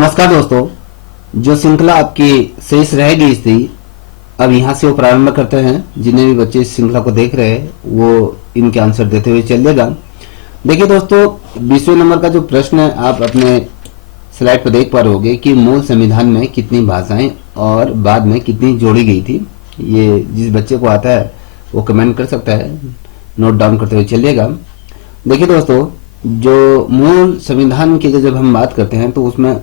नमस्कार दोस्तों, जो श्रृंखला आपकी शेष रह गई थी अब यहाँ से वो प्रारंभ करते हैं। जितने भी बच्चे इस श्रृंखला को देख रहे हैं वो इनके आंसर देते हुए चलिएगा। देखिए दोस्तों, 20वें नंबर का जो प्रश्न है आप अपने स्लाइड पर देख पा रहे होंगे कि मूल संविधान में कितनी भाषाएं और बाद में कितनी जोड़ी गई थी। ये जिस बच्चे को आता है वो कमेंट कर सकता है, नोट डाउन करते हुए चलिएगा। देखिए दोस्तों, जो मूल संविधान की जब हम बात करते हैं तो उसमें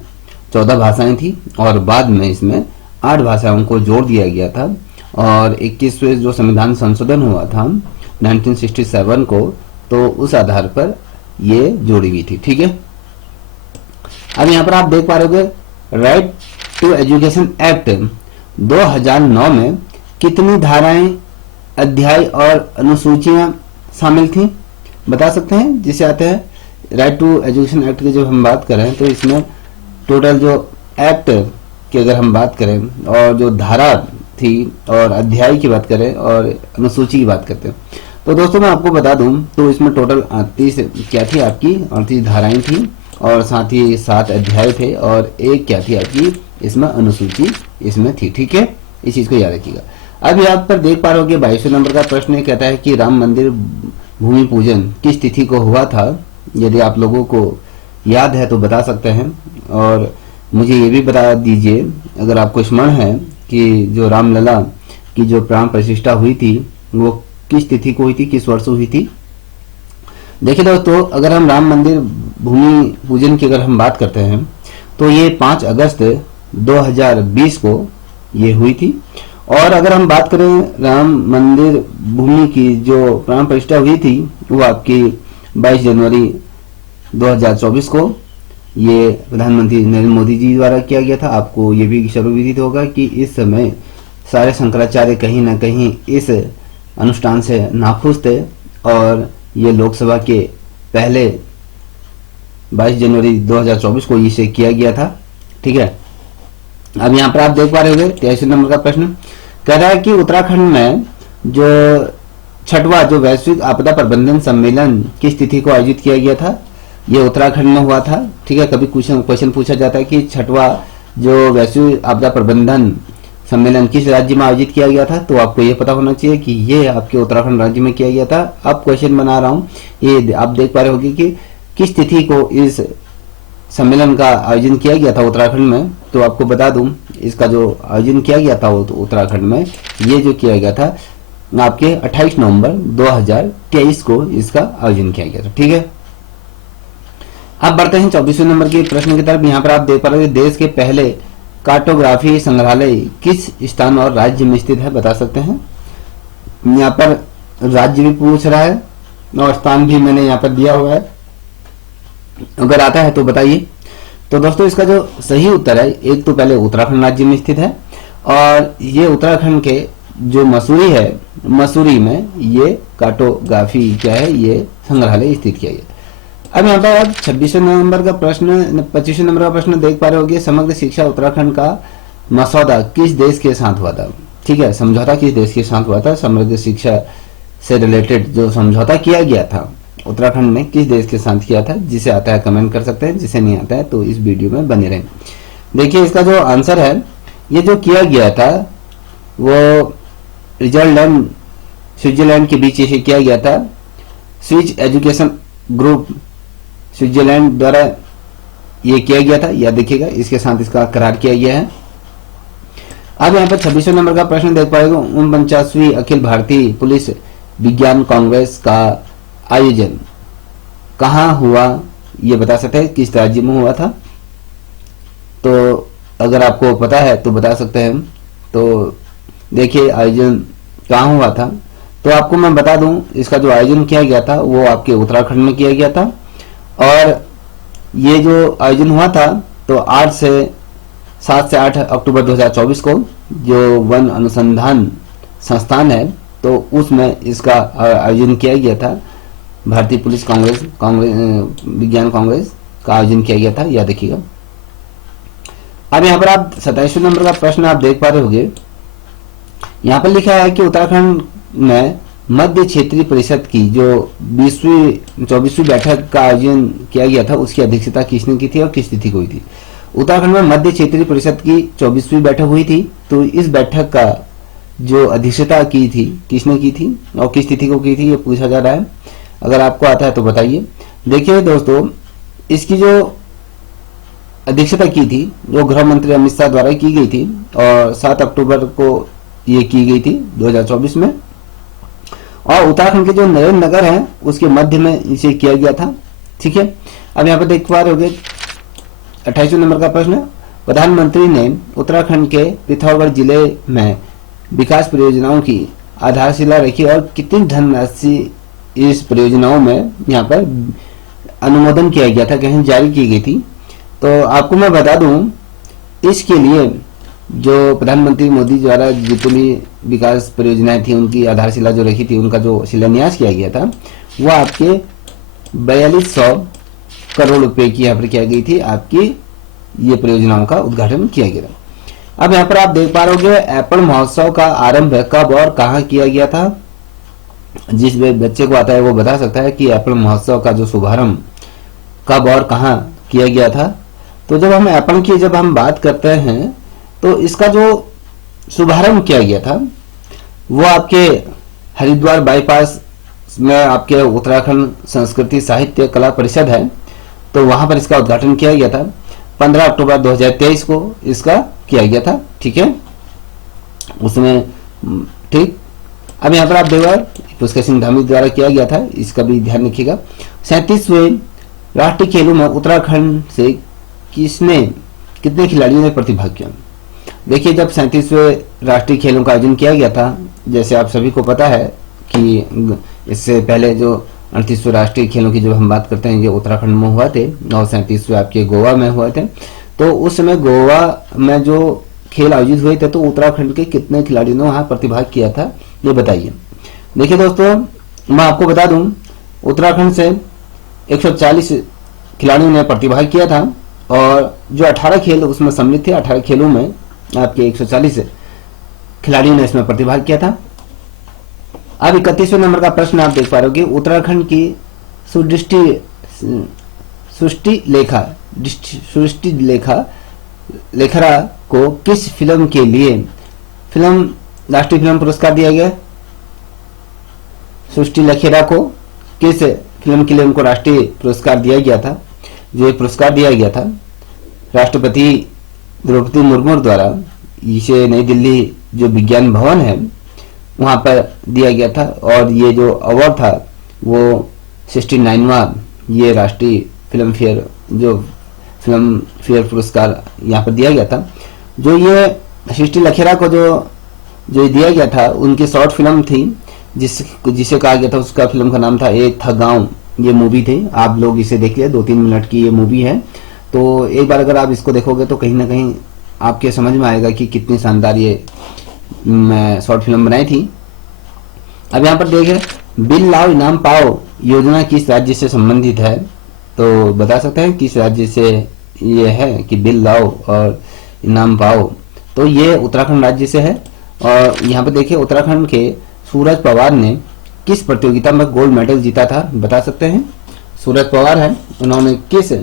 14 भाषाएं थी और बाद में इसमें 8 भाषाओं को जोड़ दिया गया था और 21वें जो संविधान संशोधन हुआ था 1967 को, तो उस आधार पर ये जोड़ी गई थी। ठीक है, अब यहाँ पर आप देख पा रहे हो राइट टू एजुकेशन एक्ट 2009 में कितनी धाराएं, अध्याय और अनुसूचियां शामिल थी, बता सकते हैं। जिसे आते हैं राइट टू एजुकेशन एक्ट की जब हम बात करें तो इसमें टोटल जो एक्ट की अगर हम बात करें और जो धारा थी और अध्याय की बात करें और अनुसूची की बात करते हैं तो दोस्तों मैं आपको बता दूं तो इसमें टोटल 38 क्या थी आपकी 38 धाराएं थी और साथ ही 7 अध्याय थे और एक क्या थी आपकी इसमें अनुसूची इसमें थी। ठीक है, इस चीज को याद रखिएगा। अब यहाँ पर देख पा रहे हो कि 22वें नंबर का प्रश्न ये कहता है कि राम मंदिर भूमि पूजन किस तिथि को हुआ था। यदि आप लोगों को याद है तो बता सकते हैं और मुझे ये भी बता दीजिए अगर आपको स्मरण है कि जो रामलला की जो प्राण प्रतिष्ठा हुई थी वो किस तिथि को हुई थी, किस वर्ष हुई थी। देखिए दोस्तों, अगर हम राम मंदिर भूमि पूजन की अगर हम बात करते हैं तो ये 5 अगस्त 2020 को ये हुई थी और अगर हम बात करें राम मंदिर भूमि की जो प्राण प्रतिष्ठा हुई थी वो आपकी 22 जनवरी 2024 को ये प्रधानमंत्री नरेंद्र मोदी जी द्वारा किया गया था। आपको ये भी सर्वविदित होगा कि इस समय सारे शंकराचार्य कहीं ना कहीं इस अनुष्ठान से नाखुश थे और ये लोकसभा के पहले 22 जनवरी 2024 को इसे किया गया था। ठीक है, अब यहाँ पर आप देख पा रहे होंगे 23वें नंबर का प्रश्न कह रहा है कि उत्तराखंड में जो 6वां जो वैश्विक आपदा प्रबंधन सम्मेलन किस तिथि को आयोजित किया गया था। ये उत्तराखंड में हुआ था। ठीक है, कभी क्वेश्चन पूछा जाता है कि 6वां जो वैश्विक आपदा प्रबंधन सम्मेलन किस राज्य में आयोजित किया गया था, तो आपको ये पता होना चाहिए कि ये आपके उत्तराखंड राज्य में किया गया था। अब क्वेश्चन बना रहा हूँ, ये आप देख पा रहे होंगे कि किस तिथि को इस सम्मेलन का आयोजन किया गया था उत्तराखंड में। तो आपको बता दूं इसका जो आयोजन किया गया था उत्तराखंड में ये जो किया गया था आपके 28 नवंबर 2023 को इसका आयोजन किया गया था। ठीक है, अब बढ़ते हैं 24वें नंबर के प्रश्न की तरफ। यहाँ पर आप देख पा रहे हैं देश के पहले कार्टोग्राफी संग्रहालय किस स्थान और राज्य में स्थित है, बता सकते हैं। यहाँ पर राज्य भी पूछ रहा है और स्थान भी मैंने यहाँ पर दिया हुआ है, अगर आता है तो बताइए। तो दोस्तों इसका जो सही उत्तर है एक तो पहले उत्तराखंड राज्य में स्थित है और ये उत्तराखंड के जो मसूरी है, मसूरी में ये कार्टोग्राफी क्या है ये संग्रहालय स्थित किया गया। अब यहाँ पर आप 26वें नंबर का प्रश्न 25वें नंबर का प्रश्न देख पा रहे होंगे समग्र शिक्षा उत्तराखंड का मसौदा किस देश के साथ हुआ था। ठीक है, समझौता किस देश के साथ हुआ था, समग्र शिक्षा से रिलेटेड जो समझौता किया गया था उत्तराखंड ने किस देश के साथ किया था। जिसे आता है कमेंट कर सकते हैं, जिसे नहीं आता है तो इस वीडियो में बने रहें। देखिए इसका जो आंसर है ये जो किया गया था वो स्विट्जरलैंड के बीच इसे किया गया था। स्विच एजुकेशन ग्रुप स्विट्जरलैंड द्वारा ये किया गया था, याद देखिएगा, इसके साथ इसका करार किया गया है। अब यहाँ पर 26वें नंबर का प्रश्न देख पाएगा 49वीं अखिल भारतीय पुलिस विज्ञान कांग्रेस का आयोजन कहाँ हुआ, ये बता सकते हैं किस राज्य में हुआ था। तो अगर आपको पता है तो बता सकते हैं। तो देखिए आयोजन कहाँ हुआ था, तो आपको मैं बता दूं इसका जो आयोजन किया गया था वो आपके उत्तराखंड में किया गया था और ये जो आयोजन हुआ था तो 7 से 8 अक्टूबर 2024 को जो वन अनुसंधान संस्थान है तो उसमें इसका आयोजन किया गया था। भारतीय पुलिस कांग्रेस विज्ञान कांग्रेस का आयोजन किया गया था, याद रखिएगा। अब यहाँ पर आप 27वें नंबर का प्रश्न आप देख पा रहे होंगे। यहाँ पर लिखा है कि उत्तराखंड में मध्य क्षेत्रीय परिषद की जो 24वीं बैठक का आयोजन किया गया था उसकी अध्यक्षता किसने की थी और किस तिथि को हुई थी। उत्तराखंड में मध्य क्षेत्रीय परिषद की 24वीं बैठक हुई थी। तो इस बैठक का जो अध्यक्षता की थी, किसने की थी और किस तिथि को की थी, ये पूछा जा रहा है। अगर आपको आता है तो बताइए। देखिए दोस्तों, इसकी जो अध्यक्षता की थी वो गृह मंत्री अमित शाह द्वारा की गई थी और 7 अक्टूबर को ये की गई थी 2024 में। और उत्तराखंड के जो नरेंद्र नगर है उसके मध्य में इसे किया गया था। ठीक है, अब यहाँ पर देख पा रहे होगे 28वें नंबर का प्रश्न, प्रधानमंत्री ने उत्तराखंड के पिथौरागढ़ जिले में विकास परियोजनाओं की आधारशिला रखी और कितनी धनराशि इस परियोजनाओं में यहाँ पर अनुमोदन किया गया था, कहीं जारी की गई थी। तो आपको मैं बता दूं, इसके लिए जो प्रधानमंत्री मोदी द्वारा जितनी विकास परियोजनाएं थी उनकी आधारशिला जो रखी थी, उनका जो शिलान्यास किया गया था वो आपके 4200 करोड़ रुपए की यहाँ पर किया गई थी। आपकी ये परियोजनाओं का उद्घाटन किया गया। अब यहाँ पर आप देख पा रहे हो एप्पल महोत्सव का आरंभ कब और कहाँ किया गया था। जिस बच्चे को आता है वो बता सकता है कि एप्पल महोत्सव का जो शुभारंभ कब और कहाँ किया गया था। तो जब हम एप्पल की जब हम बात करते हैं तो इसका जो शुभारंभ किया गया था वो आपके हरिद्वार बाईपास में आपके उत्तराखंड संस्कृति साहित्य कला परिषद है, तो वहां पर इसका उद्घाटन किया गया था 15 अक्टूबर 2023 को इसका किया गया था। ठीक है, उसमें ठीक। अब यहाँ पर आप देखो पुष्कर सिंह धामी द्वारा किया गया था, इसका भी ध्यान रखिएगा। 37वें राष्ट्रीय खेलों में उत्तराखंड से कितने खिलाड़ियों ने प्रतिभाग किया। देखिए, जब 37वें राष्ट्रीय खेलों का आयोजन किया गया था, जैसे आप सभी को पता है कि इससे पहले जो 38वें राष्ट्रीय खेलों की जब हम बात करते हैं ये उत्तराखंड में हुआ थे और 37वें आपके गोवा में हुए थे। तो उस समय गोवा में जो खेल आयोजित हुए थे तो उत्तराखंड के कितने खिलाड़ियों ने वहां प्रतिभाग किया था, ये बताइए। देखिए दोस्तों, मैं आपको बता दूं, उत्तराखंड से 140 खिलाड़ियों ने प्रतिभाग किया था और जो 18 खेल उसमें सम्मिलित थे, 18 खेलों में आपके 140 खिलाड़ियों ने इसमें प्रतिभाग किया था। अब 31वें नंबर का प्रश्न आप देख पा रहे हो कि उत्तराखंड की सृष्टि लेखरा को किस फिल्म के लिए राष्ट्रीय फिल्म पुरस्कार दिया गया। सृष्टि लेखेरा को किस फिल्म के लिए उनको राष्ट्रीय पुरस्कार दिया गया था। जो एक पुरस्कार दिया गया था राष्ट्रपति द्रौपदी मुर्मू द्वारा, इसे नई दिल्ली जो विज्ञान भवन है वहां पर दिया गया था और ये जो अवार्ड था वो 69वां ये राष्ट्रीय फिल्म फेयर पुरस्कार यहाँ पर दिया गया था। जो ये सृष्टि लखेरा को जो दिया गया था उनकी शॉर्ट फिल्म थी जिसे कहा गया था, उसका फिल्म का नाम था एक था गाँव। ये मूवी थी, आप लोग इसे देख लिया, 2-3 मिनट की ये मूवी है। तो एक बार अगर आप इसको देखोगे तो कहीं ना कहीं आपके समझ में आएगा कि कितनी शानदार ये शॉर्ट फिल्म बनाई थी। अब यहाँ पर देखिए, बिल लाओ इनाम पाओ योजना किस राज्य से संबंधित है, तो बता सकते हैं किस राज्य से ये है कि बिल लाओ और इनाम पाओ। तो ये उत्तराखंड राज्य से है। और यहाँ पर देखिए, उत्तराखंड के सूरज पवार ने किस प्रतियोगिता में गोल्ड मेडल जीता था, बता सकते हैं। सूरज पवार है, उन्होंने किस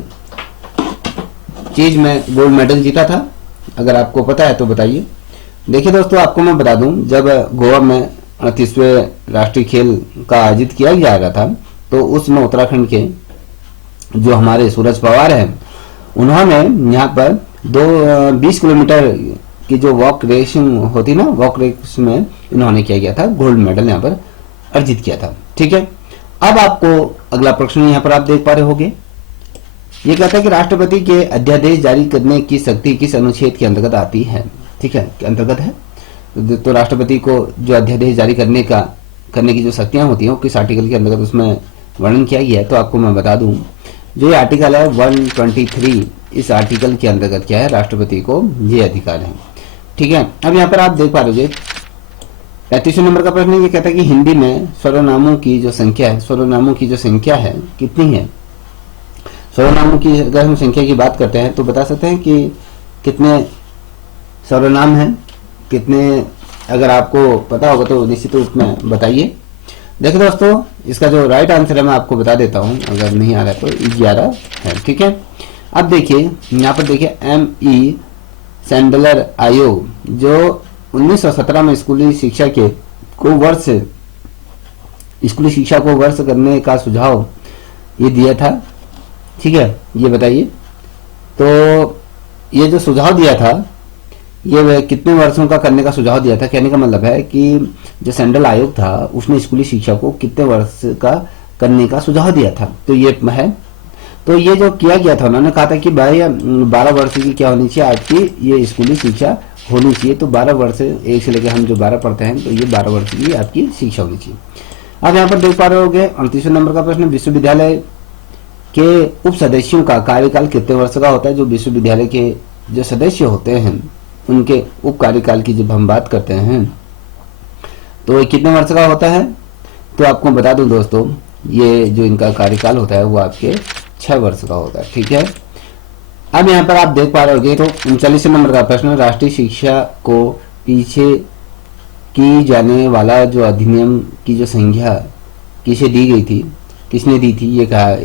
चीज में गोल्ड मेडल जीता था, अगर आपको पता है तो बताइए। देखिए दोस्तों, आपको मैं बता दूं, जब गोवा में 38वें राष्ट्रीय खेल का आयोजित किया जा रहा था तो उसमें उत्तराखंड के जो हमारे सूरज पवार हैं उन्होंने यहाँ पर 20 किलोमीटर की जो वॉक रेसिंग होती ना, वॉक रेस में इन्होंने किया गया था, गोल्ड मेडल यहाँ पर अर्जित किया था। ठीक है, अब आपको अगला प्रश्न यहाँ पर आप देख पा रहे होंगे। ये कहता है कि राष्ट्रपति के अध्यादेश जारी करने की शक्ति किस अनुच्छेद के अंतर्गत आती है। ठीक है, के अंतर्गत है। तो राष्ट्रपति को जो अध्यादेश जारी करने की जो शक्तियां होती हैं वो किस आर्टिकल के अंतर्गत उसमें वर्णन किया गया है। तो आपको मैं बता दूं, जो ये आर्टिकल है 123, इस आर्टिकल के अंतर्गत क्या है, राष्ट्रपति को ये अधिकार है। ठीक है, अब यहाँ पर आप देख पा रहे हो 35वें नंबर का प्रश्न ये कहता है कि हिंदी में सर्वनामों की जो संख्या है कितनी है। सर्वनामों की अगर हम संख्या की बात करते हैं तो बता सकते हैं कि कितने सर्वनाम हैं, कितने, अगर आपको पता होगा तो निश्चित रूप में बताइए। देखिए दोस्तों, इसका जो राइट आंसर है मैं आपको बता देता हूं, अगर नहीं आ रहा है तो 11 है। ठीक है, अब देखिए यहाँ पर देखिए ME सैंडलर आयोग जो 1917 में स्कूली शिक्षा को वर्ष करने का सुझाव ये दिया था। ठीक है, ये बताइए। तो ये जो सुझाव दिया था ये कितने वर्षों का करने का सुझाव दिया था? कहने का मतलब है कि जो सैंडल आयोग था उसने स्कूली शिक्षा को कितने वर्ष का करने का सुझाव दिया था, तो ये है। तो ये जो किया गया था उन्होंने कहा था कि भाई 12 वर्ष की क्या होनी चाहिए आपकी ये स्कूली शिक्षा होनी चाहिए। तो 12 वर्ष, एक से लेकर हम जो 12 पढ़ते हैं तो ये 12 वर्ष की आपकी शिक्षा होनी चाहिए। अब यहाँ पर देख पा रहे होंगे 38वें नंबर का प्रश्न, विश्वविद्यालय के उप सदस्यों का कार्यकाल कितने वर्ष का होता है? जो विश्वविद्यालय के जो सदस्य होते हैं उनके उप कार्यकाल की जब हम बात करते हैं तो ये कितने वर्ष का होता है? तो आपको बता दूं दोस्तों, ये जो इनका कार्यकाल होता है वो आपके 6 वर्ष का होता है। ठीक है, अब यहाँ पर आप देख पा रहे होंगे तो 39 नंबर का प्रश्न, राष्ट्रीय शिक्षा को पीछे की जाने वाला जो अधिनियम की जो संख्या किसे दी गई थी, किसने दी थी,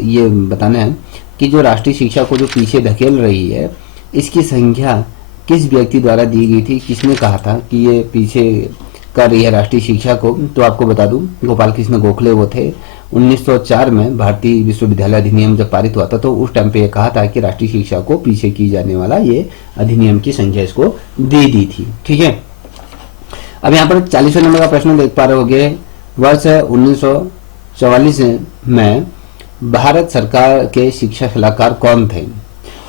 ये बताना है कि जो राष्ट्रीय शिक्षा को जो पीछे धकेल रही है इसकी संख्या किस व्यक्ति द्वारा दी गई थी, किसने कहा था कि ये पीछे कर रही है राष्ट्रीय शिक्षा को? तो आपको बता दूं गोपाल कृष्ण गोखले वो थे। 1904 में भारतीय विश्वविद्यालय अधिनियम जब पारित हुआ था तो उस टाइम पे ये कहा था कि राष्ट्रीय शिक्षा को पीछे की जाने वाला ये अधिनियम की संख्या इसको दे दी थी। ठीक है, अब यहाँ पर 40वें नंबर का प्रश्न देख पा रहे होगे, वर्ष 1944 में भारत सरकार के शिक्षा सलाहकार कौन थे?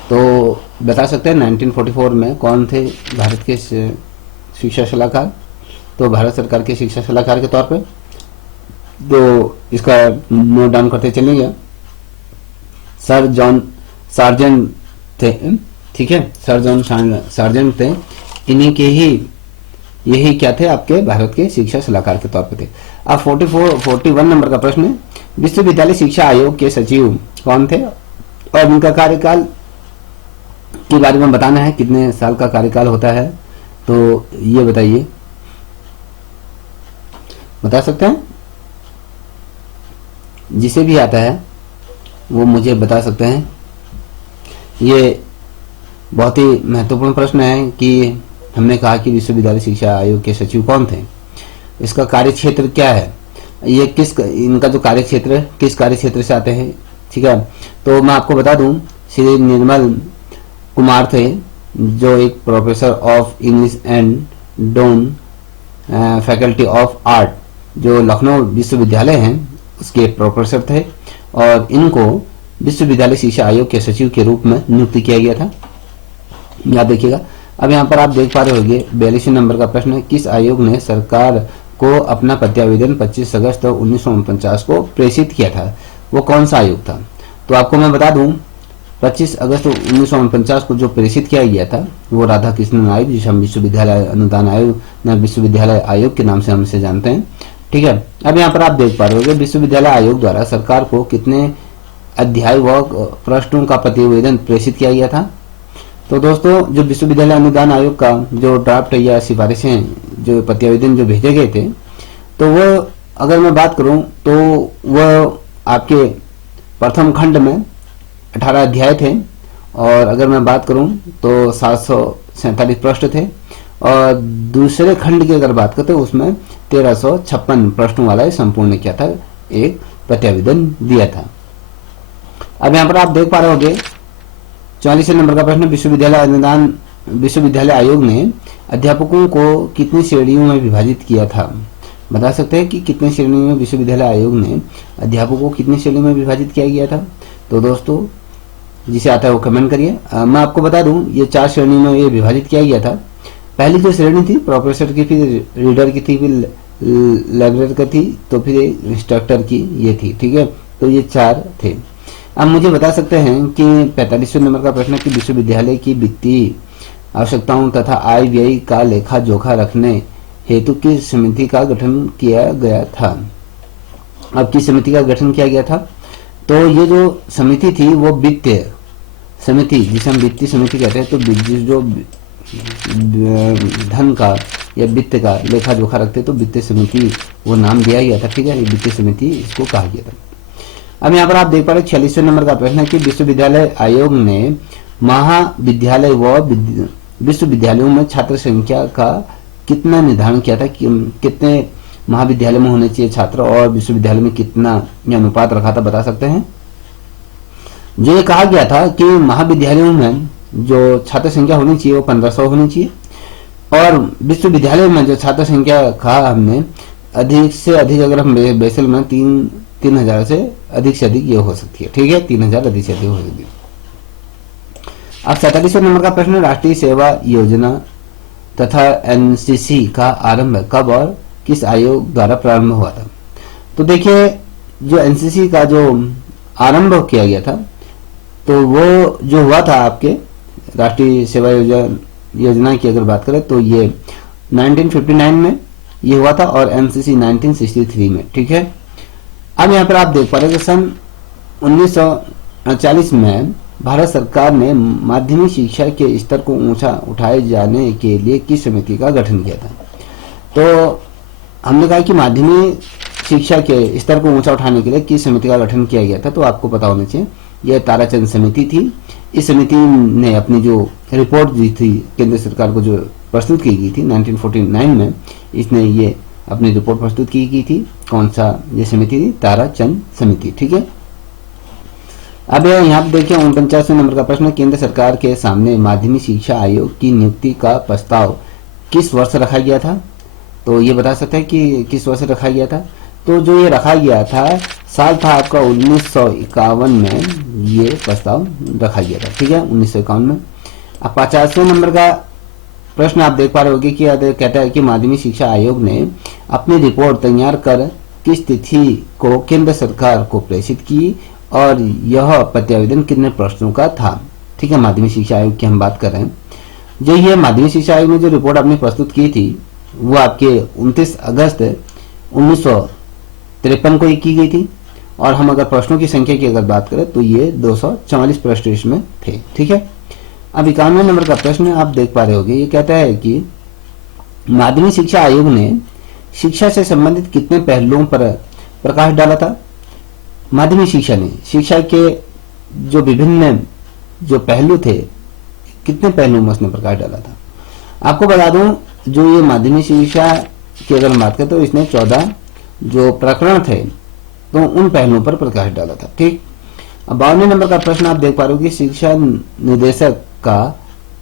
तो बता सकते हैं 1944 में कौन थे भारत के शिक्षा सलाहकार? तो भारत सरकार के शिक्षा सलाहकार के तौर पे तो इसका नोट डाउन करते चलेंगे, सर जॉन सार्जेंट थे। ठीक है, सर जॉन सार्जेंट थे, इन्हीं के ही यही क्या थे आपके भारत के शिक्षा सलाहकार के तौर पे थे। अब 41 नंबर का प्रश्न है, विश्वविद्यालय शिक्षा आयोग के सचिव कौन थे और उनका कार्यकाल के बारे में बताना है, कितने साल का कार्यकाल होता है? तो ये बताइए, बता सकते हैं? जिसे भी आता है वो मुझे बता सकते हैं। ये बहुत ही महत्वपूर्ण प्रश्न है कि हमने कहा कि विश्वविद्यालय शिक्षा आयोग के सचिव कौन थे, इसका कार्य क्षेत्र क्या है, ये इनका जो कार्य क्षेत्र है किस कार्य क्षेत्र से आते हैं? ठीक है, तो मैं आपको बता दूं श्री निर्मल कुमार थे जो एक professor of English and don faculty of art जो लखनऊ विश्वविद्यालय है उसके प्रोफेसर थे और इनको विश्वविद्यालय शिक्षा आयोग के सचिव के रूप में नियुक्त किया गया था, याद देखिएगा। अब यहाँ पर आप देख पा रहे होंगे 42 नंबर का प्रश्न है, किस आयोग ने सरकार को अपना प्रत्यावेदन 25 अगस्त 1949 को प्रेषित किया था? वो कौन सा आयोग था? तो आपको मैं बता दूं 25 अगस्त 1949 को जो प्रेषित किया गया था वो राधा कृष्णन आयोग, जिसे हम विश्वविद्यालय अनुदान आयोग या विश्वविद्यालय आयोग के नाम से हम इसे जानते हैं। ठीक है, अब यहाँ पर आप देख पा रहे होंगे विश्वविद्यालय आयोग द्वारा सरकार को कितने अध्याय व प्रश्नों का प्रतिवेदन प्रेषित किया गया था? तो दोस्तों जो विश्वविद्यालय अनुदान आयोग का जो ड्राफ्ट या सिफारिशें जो प्रतिवेदन जो भेजे गए थे तो वो अगर मैं बात करूं तो वह आपके प्रथम खंड में 18 अध्याय थे और अगर मैं बात करूं तो 747 पृष्ठ थे और दूसरे खंड की अगर बात करते उसमें 1356 प्रश्नों वाला संपूर्ण क्या था एक प्रतिवेदन दिया था। अब यहाँ पर आप देख पा रहे होंगे 44 नंबर का प्रश्न, विश्वविद्यालय आयोग ने अध्यापकों को कितनी श्रेणियों में विभाजित किया था? बता सकते हैं कि कितने श्रेणियों में विश्वविद्यालय आयोग ने अध्यापकों को कितनी श्रेणियों में विभाजित किया गया था? तो दोस्तों जिसे आता है वो कमेंट करिए। मैं आपको बता दूं ये 4 श्रेणियों में ये विभाजित किया गया था। पहली जो श्रेणी थी प्रोफेसर की, फिर रीडर की थी, फिर लाइब्रेरियन की थी, तो फिर इंस्ट्रक्टर की ये थी। ठीक है, तो ये 4 थे। अब मुझे बता सकते हैं कि 45वें नंबर का प्रश्न है कि विश्वविद्यालय की वित्तीय आवश्यकताओं तथा आय व्यय का लेखा जोखा रखने हेतु किस समिति का गठन किया गया था? अब किस समिति का गठन किया गया था? तो ये जो समिति थी वो वित्तीय समिति, जिसे हम वित्तीय समिति कहते हैं, तो जो धन का या वित्त का लेखा जोखा रखते तो वित्तीय समिति वो नाम दिया गया था। ठीक है, ये वित्तीय समिति इसको कहा गया था। अब यहाँ पर आप देख पा रहे 46वें नंबर का प्रश्न है कि विश्वविद्यालय आयोग ने महाविद्यालय व विश्वविद्यालयों में छात्र संख्या का कितना निर्धारण किया था, कितने महाविद्यालय में होने चाहिए छात्र और विश्वविद्यालय में कितना अनुपात रखा था, बता सकते हैं। जो ये कहा गया था कि महाविद्यालयों में जो छात्र संख्या होनी चाहिए वो 1500 होनी चाहिए और विश्वविद्यालय में जो छात्र संख्या कहा हमने अधिक से अधिक, अगर हम बेसल में 3000 से अधिक ये हो सकती है। ठीक है, 3000 अधिक से अधिक हो सकती है। अब 47वें नंबर का प्रश्न, राष्ट्रीय सेवा योजना तथा एनसीसी का आरंभ कब और किस आयोग द्वारा प्रारंभ हुआ था। तो देखिए जो एनसीसी का जो आरंभ किया गया था तो वो जो हुआ था आपके राष्ट्रीय सेवा योजना की अगर बात करें तो ये 1959 में ये हुआ था और एनसीसी 1963 में। ठीक है, अब यहाँ पर आप देख पा रहे हैं कि सन 1948 में भारत सरकार ने माध्यमिक शिक्षा के स्तर को ऊंचा उठाए जाने के लिए किस समिति का गठन किया था। तो हमने कहा कि माध्यमिक शिक्षा के स्तर को ऊंचा उठाने के लिए किस समिति का गठन किया गया था, तो आपको पता होना चाहिए यह ताराचंद समिति थी। इस समिति ने अपनी जो रिपोर्ट दी थी केंद्र सरकार को जो प्रस्तुत की गई थी 1949 में, इसने ये अपनी रिपोर्ट प्रस्तुत की गई थी। कौन सा ये समिति थी? ताराचंद समिति। ठीक है, अब यहाँ पे देखिए 49वें नंबर का प्रश्न, केंद्र सरकार के सामने माध्यमिक शिक्षा आयोग की नियुक्ति का प्रस्ताव किस वर्ष रखा गया था। तो ये बता सकते हैं कि किस वर्ष रखा गया था। तो जो ये रखा गया था साल था आपका 1951 में ये प्रस्ताव रखा गया था। ठीक है, 1951 में। अब 50वें नंबर का प्रश्न आप देख पा रहे होंगे कि कहता है कि माध्यमिक शिक्षा आयोग ने अपनी रिपोर्ट तैयार कर किस तिथि को केंद्र सरकार को प्रेषित की और यह प्रत्यावेदन कितने प्रश्नों का था। ठीक है, माध्यमिक शिक्षा आयोग की हम बात कर रहे हैं। जो ये माध्यमिक शिक्षा आयोग ने जो रिपोर्ट अपनी प्रस्तुत की थी वो आपके 29 अगस्त 1953 को की गई थी और हम अगर प्रश्नों की संख्या की अगर बात करें तो ये 244 प्रश्न इसमें थे। ठीक है, अब 51वें नंबर का प्रश्न आप देख पा रहे होंगे, ये कहता है कि माध्यमिक शिक्षा आयोग ने शिक्षा से संबंधित कितने पहलुओं पर प्रकाश डाला था। माध्यमिक शिक्षा ने शिक्षा के जो विभिन्न जो पहलू थे कितने पहलुओं में उसने प्रकाश डाला था। आपको बता दूं जो ये माध्यमिक शिक्षा की अगर बात करें तो इसने 14 जो प्रकरण थे तो उन पहलुओं पर प्रकाश डाला था। ठीक, अब 52वें नंबर का प्रश्न आप देख पा रहे हो कि शिक्षा निदेशक का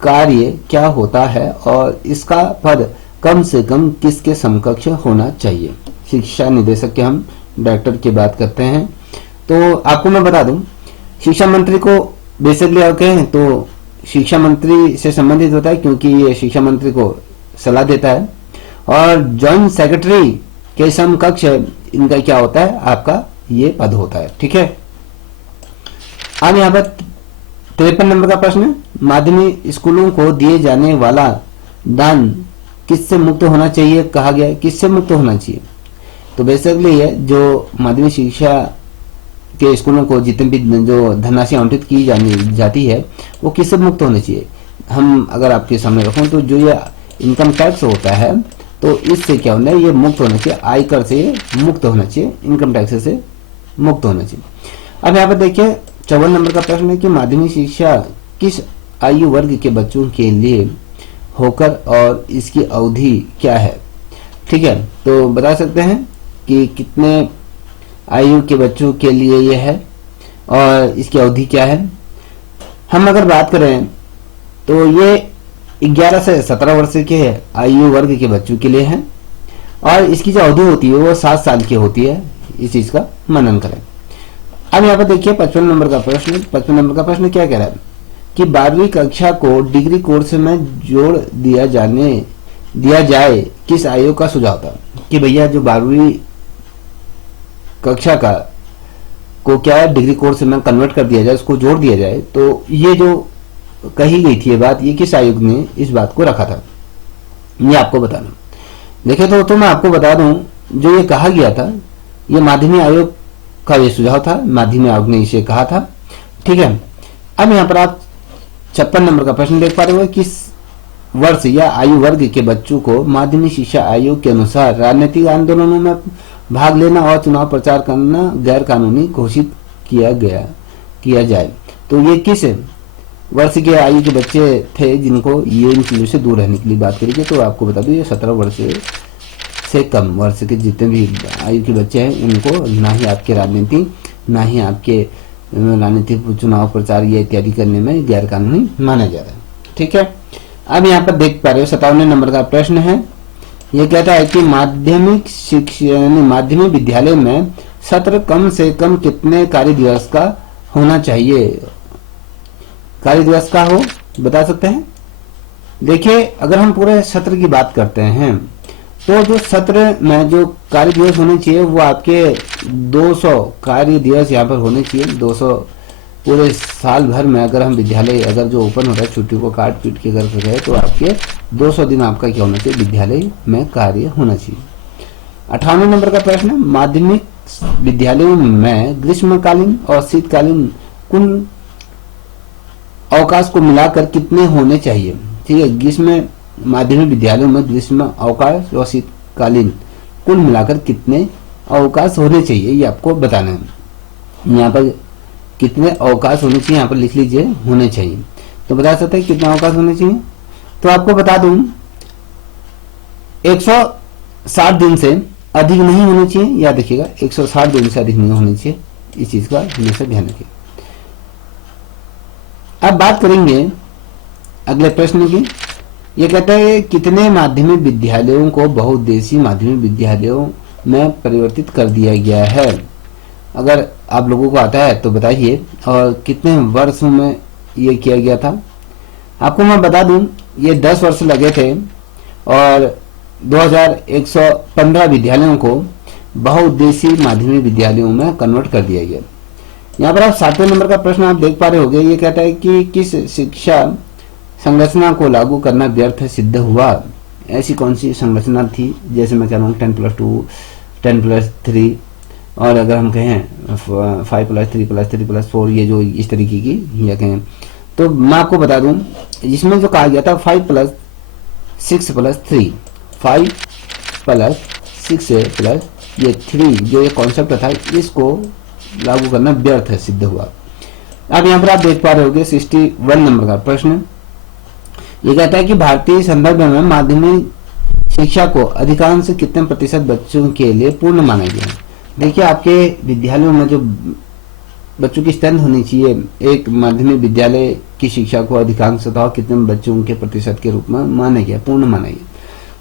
कार्य क्या होता है और इसका पद कम से कम किसके समकक्ष होना चाहिए। शिक्षा निदेशक के हम डायरेक्टर की बात करते हैं। तो आपको मैं बता दूं शिक्षा मंत्री को बेसिकली आप कहें तो शिक्षा मंत्री से संबंधित होता है क्योंकि ये शिक्षा मंत्री को सलाह देता है और जॉइंट सेक्रेटरी के समकक्ष इनका क्या होता है, आपका ये पद होता है। ठीक है, अब यहाँ पर 53 नंबर का प्रश्न, माध्यमिक स्कूलों को दिए जाने वाला दान किससे मुक्त होना चाहिए, कहा गया है किससे मुक्त होना चाहिए। तो बेसिकली ये जो माध्यमिक शिक्षा के स्कूलों को जितने भी जो धनराशि आवंटित की जाती है वो किससे मुक्त होना चाहिए। हम अगर आपके सामने रखूं तो जो ये इनकम टैक्स होता है तो इससे क्या होना है, ये मुक्त होना चाहिए, आयकर से मुक्त होना चाहिए, इनकम टैक्स से मुक्त होना चाहिए। अब यहाँ पर देखिए 54 नंबर का प्रश्न है कि माध्यमिक शिक्षा किस आयु वर्ग के बच्चों के लिए होकर और इसकी अवधि क्या है। ठीक है, तो बता सकते हैं कि कितने आयु के बच्चों के लिए यह है और इसकी अवधि क्या है। हम अगर बात करें तो ये 11 से 17 वर्ष के आयु वर्ग के बच्चों के लिए है और इसकी जो अवधि होती है वो 7 साल की होती है। इस चीज का मनन करें। अब यहाँ पर देखिए 55 नंबर का प्रश्न, 55 नंबर का प्रश्न क्या कह रहा है कि 12वीं कक्षा को डिग्री कोर्स में जोड़ दिया जाए किस आयोग का सुझाव था। कि भैया जो 12वीं कक्षा का को क्या डिग्री कोर्स में कन्वर्ट कर दिया जाए, उसको जोड़ दिया जाए, तो ये जो कही गई थी ये बात, ये किस आयोग ने इस बात को रखा था, ये आपको बताना। देखिए तो मैं आपको बता दूं जो ये कहा गया था ये माध्यमिक आयोग का ये सुझाव था, माध्यमिक आयोग ने इसे कहा था। ठीक है, अब यहाँ पर आप 56 नंबर का प्रश्न देख पा रहे हो, किस वर्ष या आयु वर्ग के बच्चों को माध्यमिक शिक्षा आयोग के अनुसार राजनीतिक आंदोलनों में भाग लेना और चुनाव प्रचार करना गैर कानूनी घोषित किया जाए। तो ये किस वर्ष के आयु के बच्चे थे जिनको ये इन चीजों से दूर रहने के लिए बात करेंगे। तो आपको बता दूं ये 17 वर्ष से कम वर्ष के जितने भी आयु के बच्चे हैं उनको ना ही आपके राजनीति, ना ही आपके राजनीतिक चुनाव प्रचार या इत्यादि करने में गैर कानूनी माना जा रहा है। ठीक है, अब यहाँ पर देख पा रहे हो 57 नंबर का प्रश्न है। ये कहता है कि माध्यमिक शिक्षा माध्यमिक विद्यालय में सत्र कम से कम कितने कार्य दिवस का होना चाहिए? कार्य दिवस का हो बता सकते हैं? देखिए, अगर हम पूरे सत्र की बात करते हैं तो जो सत्र में जो कार्य दिवस होने चाहिए वो आपके 200 कार्य दिवस यहाँ पर होने चाहिए। 200 पूरे साल भर में अगर हम विद्यालय अगर जो ओपन हो रहा है छुट्टी को काट पीट के कर गए तो आपके 200 दिन आपका क्या होना चाहिए? विद्यालय में कार्य होना चाहिए। 58 नंबर का प्रश्न, माध्यमिक विद्यालयों में ग्रीष्मकालीन और शीतकालीन कुल अवकाश को मिलाकर कितने होने चाहिए? ठीक है, ग्रीष्म माध्यमिक विद्यालयों में ग्रीष्म अवकाश और शीतकालीन कुल मिलाकर कितने अवकाश होने चाहिए ये आपको बताना है। यहाँ पर कितने अवकाश होने चाहिए यहाँ पर लिख लीजिए, होने चाहिए। तो बता सकते हैं कितने अवकाश होने चाहिए? तो आपको बता दूं 160 दिन से अधिक नहीं होने चाहिए। याद रखिएगा 160 दिन से अधिक नहीं होने चाहिए, इस चीज का हमेशा ध्यान रखिए। अब बात करेंगे अगले प्रश्न की। ये कहता है कितने माध्यमिक विद्यालयों को बहुउद्देशीय माध्यमिक विद्यालयों में परिवर्तित कर दिया गया है? अगर आप लोगों को आता है तो बताइए, और कितने वर्षों में ये किया गया था? आपको मैं बता दूं ये 10 वर्ष लगे थे और 2115 विद्यालयों को बहुउद्देशीय माध्यमिक विद्यालयों में कन्वर्ट कर दिया गया। यहाँ पर आप 7वें नंबर का प्रश्न आप देख पा रहे होंगे। ये कहता है कि किस शिक्षा संरचना को लागू करना व्यर्थ सिद्ध हुआ? ऐसी कौन सी संरचना थी? जैसे मैं कह रहा हूँ 10+2, 10+3, और अगर हम कहें 5+3+3+4, ये जो इस तरीके की या कहें, तो मैं आपको बता दूं इसमें जो कहा गया था 5+6+3, 5+6+3 जो ये कॉन्सेप्ट था इसको लागू करना व्यर्थ सिद्ध हुआ। अब यहाँ पर आप देख पा रहे होंगे 61 नंबर का प्रश्न। ये कहता है कि भारतीय संदर्भ में माध्यमिक शिक्षा को अधिकांश कितने प्रतिशत बच्चों के लिए पूर्ण माना गया है? देखिए, आपके विद्यालयों में जो बच्चों की स्ट्रेंथ होनी चाहिए, एक माध्यमिक विद्यालय की शिक्षा को अधिकांशतः कितने बच्चों के प्रतिशत के रूप में माना गया, पूर्ण माना गया?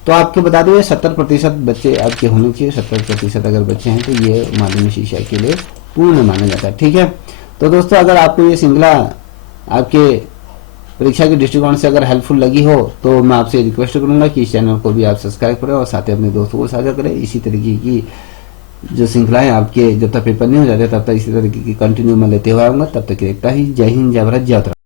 तो आपको बता दें 70% बच्चे आपके होने चाहिए। 70% अगर बच्चे हैं तो ये माध्यमिक शिक्षा के लिए पूर्ण माना जाता है। ठीक है, तो दोस्तों अगर आपको ये श्रृंखला आपके परीक्षा के दृष्टिकोण से अगर हेल्पफुल लगी हो तो मैं आपसे रिक्वेस्ट करूंगा कि इस चैनल को भी आप सब्सक्राइब करें और साथ ही अपने दोस्तों को साझा करें। इसी तरीके की जो श्रृंखलाएं आपके जब तक पेपर नहीं हो जाते तब तक इसी तरीके की कंटिन्यू में लेते हुए आऊंगा। तब तक देखता ही, जय हिंद, जय भारत, जय उत्तराखंड।